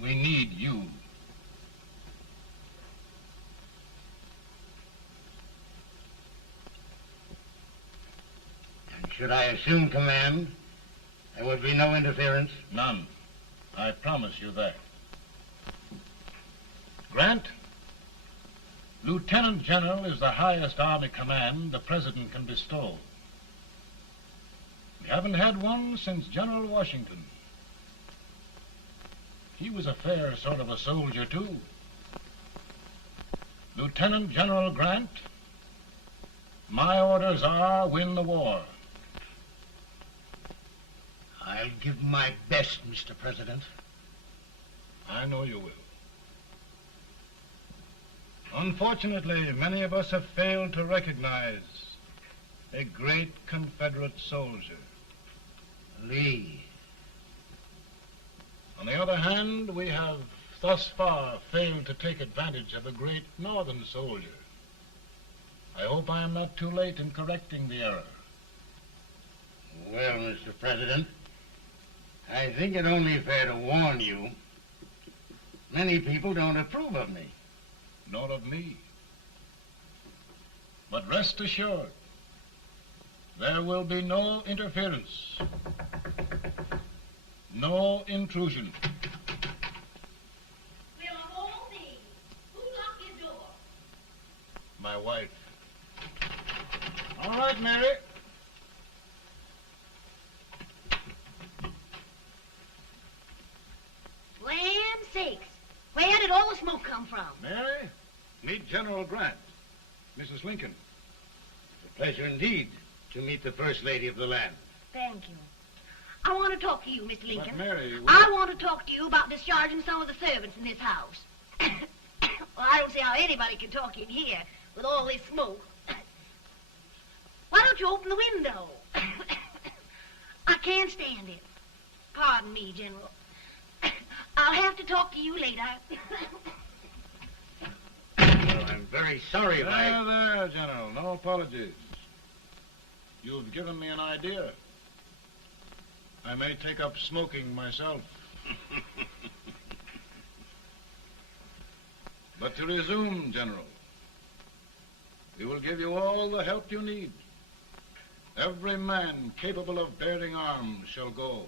We need you. And should I assume command, there would be no interference? None. I promise you that. Grant, Lieutenant General is the highest army command the President can bestow. We haven't had one since General Washington. He was a fair sort of a soldier, too. Lieutenant General Grant, my orders are win the war. I'll give my best, Mr. President. I know you will. Unfortunately, many of us have failed to recognize a great Confederate soldier, Lee. On the other hand, we have thus far failed to take advantage of a great Northern soldier. I hope I am not too late in correcting the error. Well, Mr. President, I think it only fair to warn you. Many people don't approve of me. Nor of me. But rest assured, there will be no interference, no intrusion. Well, of all things, who locked your door? My wife. All right, Mary. Land sakes. Where did all the smoke come from? Mary, meet General Grant. Mrs. Lincoln. It's a pleasure indeed to meet the First Lady of the land. Thank you. I want to talk to you, Mr. Lincoln. But Mary, I want to talk to you about discharging some of the servants in this house. Well, I don't see how anybody can talk in here with all this smoke. Why don't you open the window? I can't stand it. Pardon me, General. I'll have to talk to you later. Well, I'm very sorry if There, General. No apologies. You've given me an idea. I may take up smoking myself. But to resume, General, we will give you all the help you need. Every man capable of bearing arms shall go.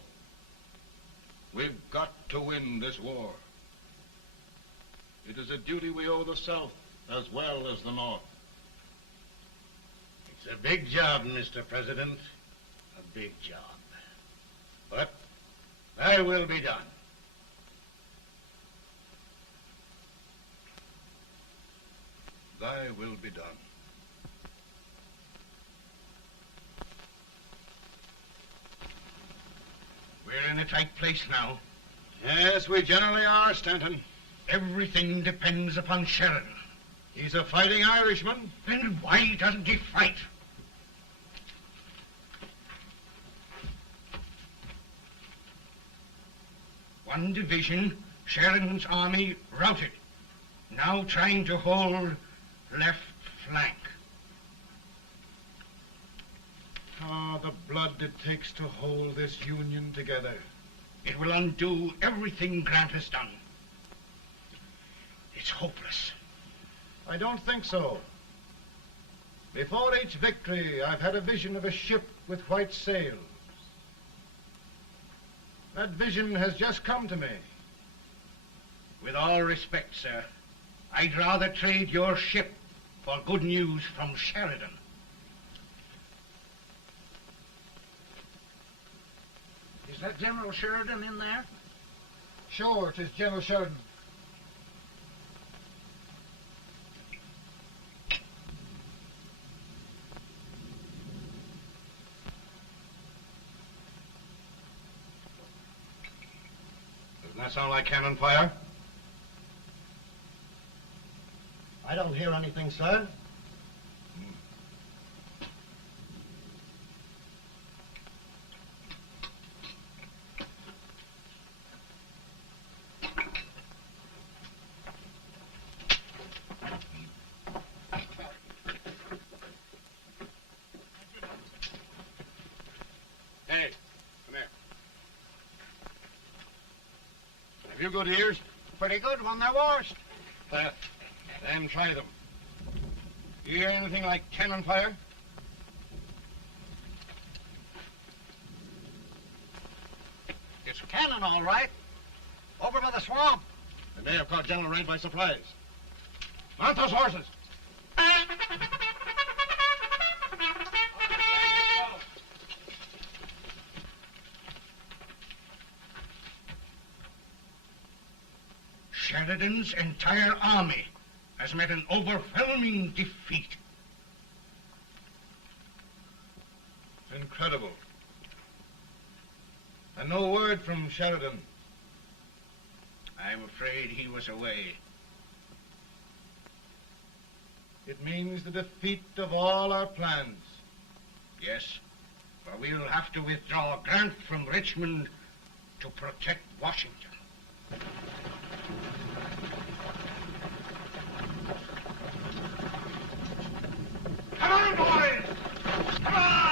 We've got to win this war. It is a duty we owe the South as well as the North. It's a big job, Mr. President. A big job. But thy will be done. Thy will be done. We're in a tight place now. Yes, we generally are, Stanton. Everything depends upon Sheridan. He's a fighting Irishman. Then why doesn't he fight? One division, Sheridan's army, routed. Now trying to hold left flank. Ah, the blood it takes to hold this Union together. It will undo everything Grant has done. It's hopeless. I don't think so. Before each victory, I've had a vision of a ship with white sails. That vision has just come to me. With all respect, sir, I'd rather trade your ship for good news from Sheridan. Is that General Sheridan in there? Sure, it is General Sheridan. Doesn't that sound like cannon fire? I don't hear anything, sir. Hey, come here. Have you good ears? Pretty good when they're washed. Then try them. You hear anything like cannon fire? It's cannon, all right. Over by the swamp. They may have caught General Range by surprise. Mount those horses. Sheridan's entire army has met an overwhelming defeat. It's incredible. And no word from Sheridan. I'm afraid he was away. It means the defeat of all our plans. Yes, for we'll have to withdraw Grant from Richmond to protect Washington. Come on, boys! Come on!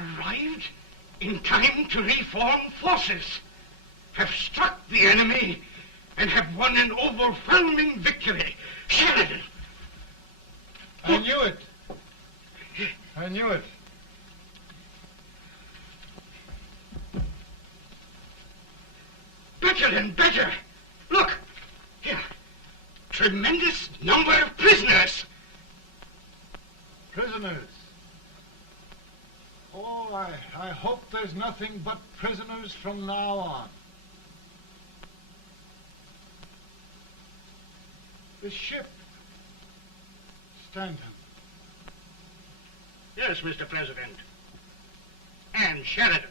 Arrived in time to reform forces. Have struck the enemy and have won an overwhelming victory. Sheridan! I knew it. I knew it. Better and better. Look, here. Tremendous number of prisoners. Prisoners. Oh, I hope there's nothing but prisoners from now on. The ship. Stanton. Yes, Mr. President. And Sheridan.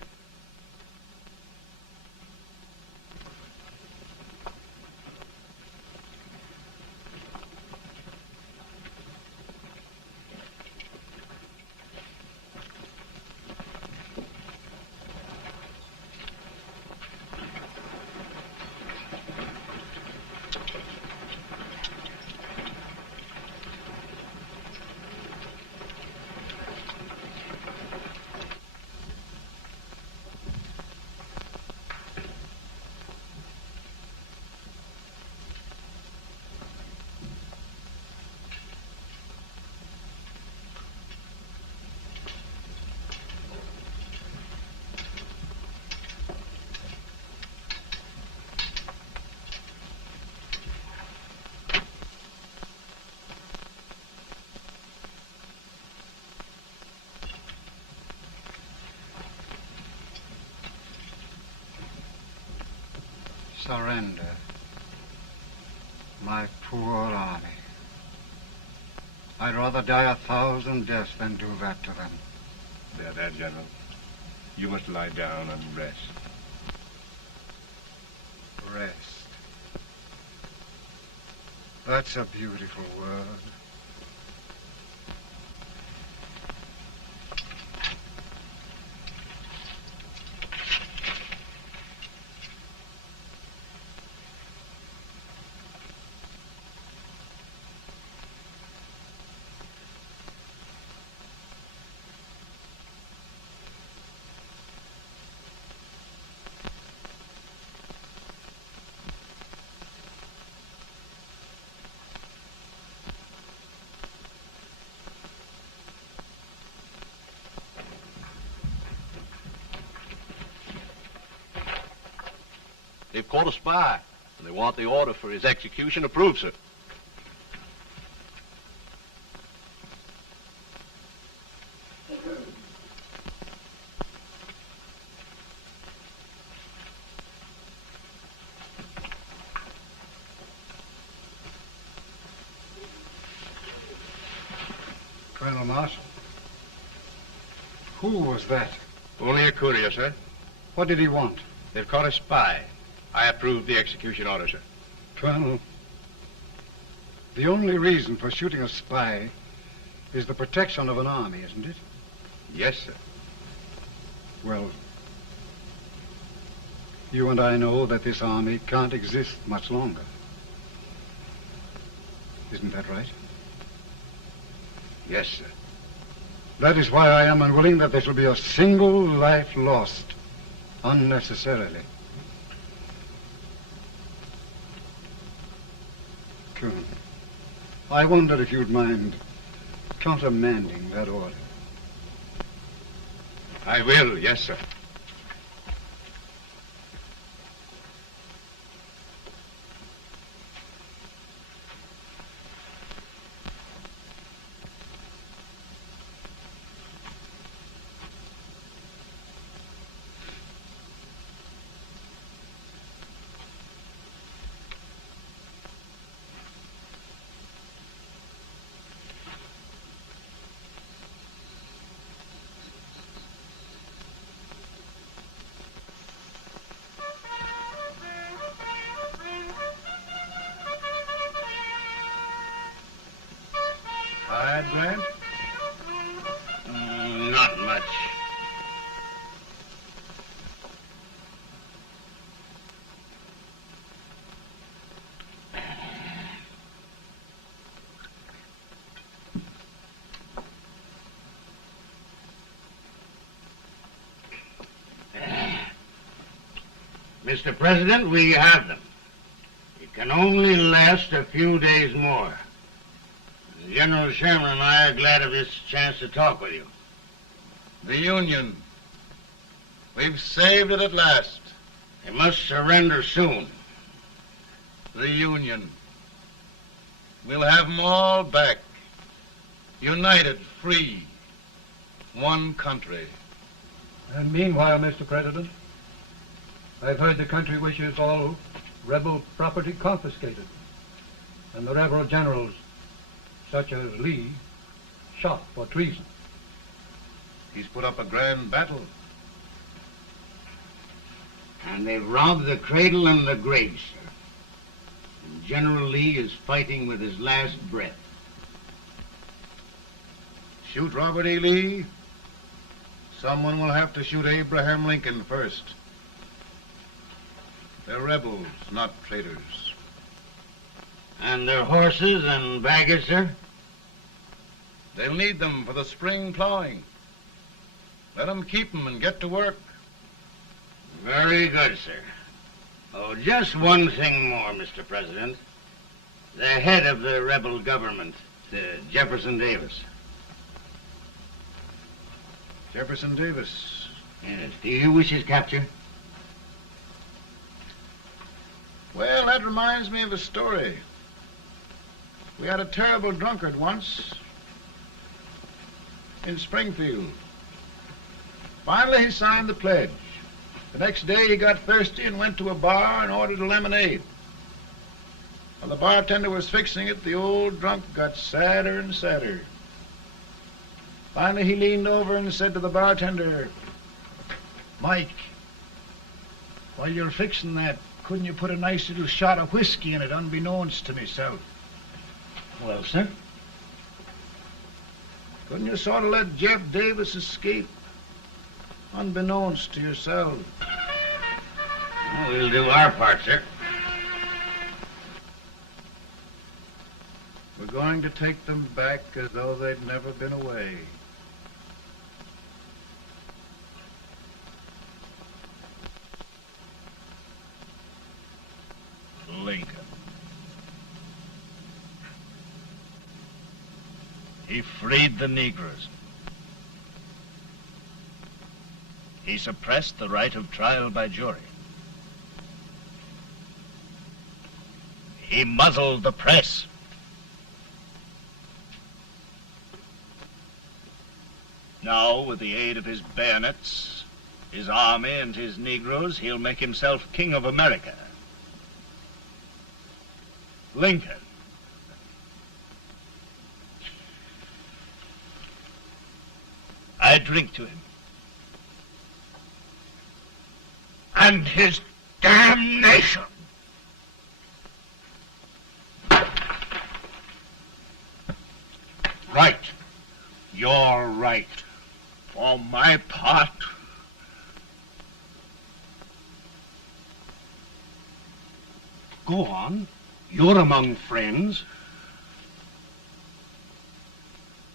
Surrender, my poor army. I'd rather die 1,000 deaths than do that to them. There, General. You must lie down and rest. Rest. That's a beautiful word. They've caught a spy, and they want the order for his execution approved, sir. Colonel Marshall, who was that? Only a courier, sir. What did he want? They've caught a spy. I approve the execution order, sir. Colonel, the only reason for shooting a spy is the protection of an army, isn't it? Yes, sir. Well, you and I know that this army can't exist much longer. Isn't that right? Yes, sir. That is why I am unwilling that there shall be a single life lost unnecessarily. Colonel, I wonder if you'd mind countermanding that order. I will, yes, sir. Grant? Not much. Mr. President, we have them. It can only last a few days more. General Sheridan and I are glad of this chance to talk with you. The Union. We've saved it at last. They must surrender soon. The Union. We'll have them all back. United, free. One country. And meanwhile, Mr. President, I've heard the country wishes all rebel property confiscated, and the rebel generals, such as Lee, shot for treason. He's put up a grand battle. And they've robbed the cradle and the grave, sir. And General Lee is fighting with his last breath. Shoot Robert E. Lee? Someone will have to shoot Abraham Lincoln first. They're rebels, not traitors. And their horses and baggage, sir? They'll need them for the spring plowing. Let them keep them and get to work. Very good, sir. Oh, just one thing more, Mr. President. The head of the rebel government, Jefferson Davis. Jefferson Davis? Yes. Do you wish his capture? Well, that reminds me of a story. We had a terrible drunkard once in Springfield. Finally, he signed the pledge. The next day, he got thirsty and went to a bar and ordered a lemonade. While the bartender was fixing it, the old drunk got sadder and sadder. Finally, he leaned over and said to the bartender, "Mike, while you're fixing that, couldn't you put a nice little shot of whiskey in it, unbeknownst to myself?" Well, sir? Couldn't you sort of let Jeff Davis escape, unbeknownst to yourself? Well, we'll do our part, sir. We're going to take them back as though they'd never been away. Lincoln. He freed the Negroes. He suppressed the right of trial by jury. He muzzled the press. Now, with the aid of his bayonets, his army, and his Negroes, he'll make himself King of America. Lincoln. I drink to him. And his damnation. Right. You're right. For my part, Go on. You're among friends.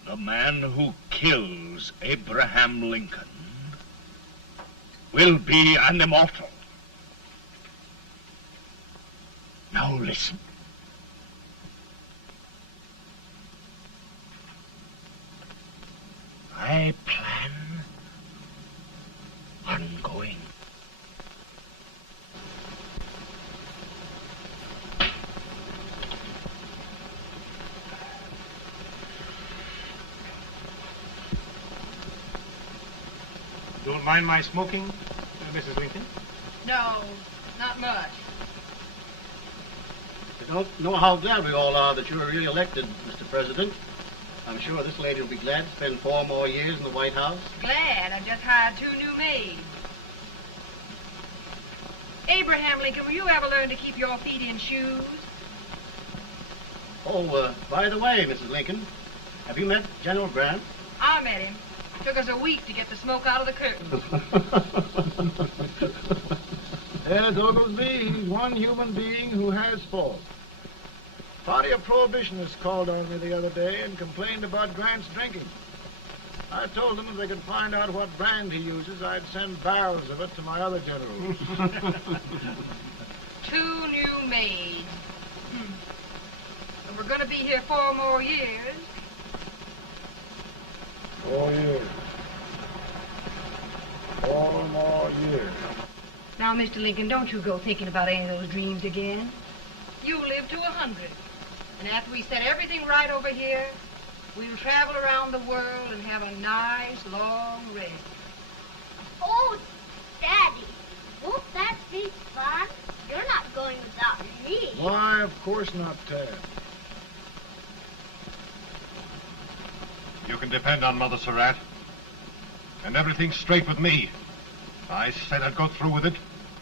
the man who kills Abraham Lincoln will be an immortal. Now listen. I plan on going. Don't mind my smoking, Mrs. Lincoln? No, not much. I don't know how glad we all are that you were re-elected, Mr. President. I'm sure this lady will be glad to spend 4 more years in the White House. Glad. I've just hired 2 new maids. Abraham Lincoln, will you ever learn to keep your feet in shoes? Oh, by the way, Mrs. Lincoln, have you met General Grant? I met him. Took us a week to get the smoke out of the curtains. Yes, Oglesby, he's one human being who has faults. A party of prohibitionists called on me the other day and complained about Grant's drinking. I told them if they could find out what brand he uses, I'd send barrels of it to my other generals. 2 new maids. And we're going to be here 4 more years. 4 years. 4 more years. Now, Mr. Lincoln, don't you go thinking about any of those dreams again. You live to 100. And after we set everything right over here, we'll travel around the world and have a nice, long rest. Oh, Daddy, won't that be fun? You're not going without me. Why, of course not, Tad. You can depend on Mother Surratt. And everything's straight with me. I said I'd go through with it,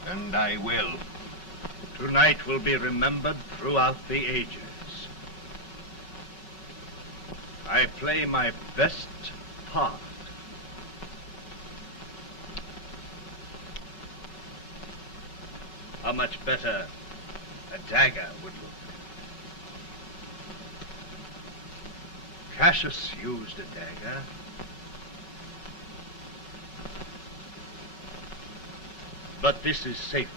and I will. Tonight will be remembered throughout the ages. I play my best part. How much better a dagger would look. Cassius used a dagger. But this is safer.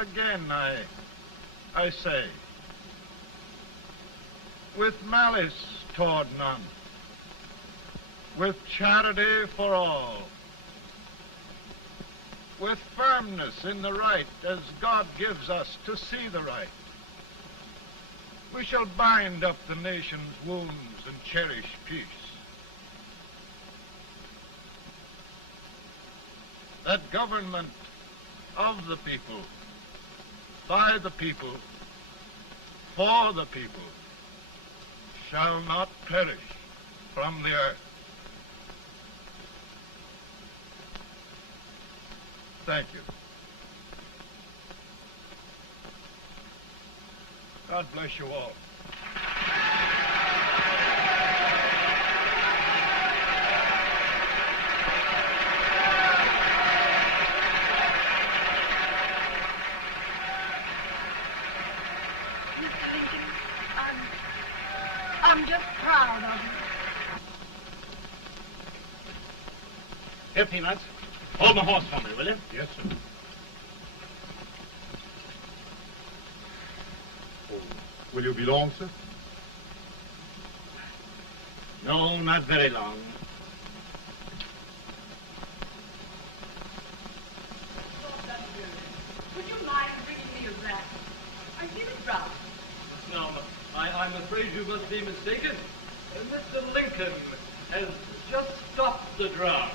Again, I say, with malice toward none, with charity for all, with firmness in the right as God gives us to see the right, we shall bind up the nation's wounds and cherish peace. That government of the people, by the people, for the people, shall not perish from the earth. Thank you. God bless you all. I'm just proud of you. Here, Peanuts. Hold my horse for me, will you? Yes, sir. Oh, will you be long, sir? No, not very long. Would you mind bringing me a rat? I feel it rough. No, I'm afraid you must be mistaken. Mr. Lincoln has just stopped the drum.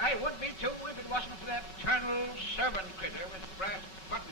I would be too if it wasn't for that Colonel servant critter with brass buttons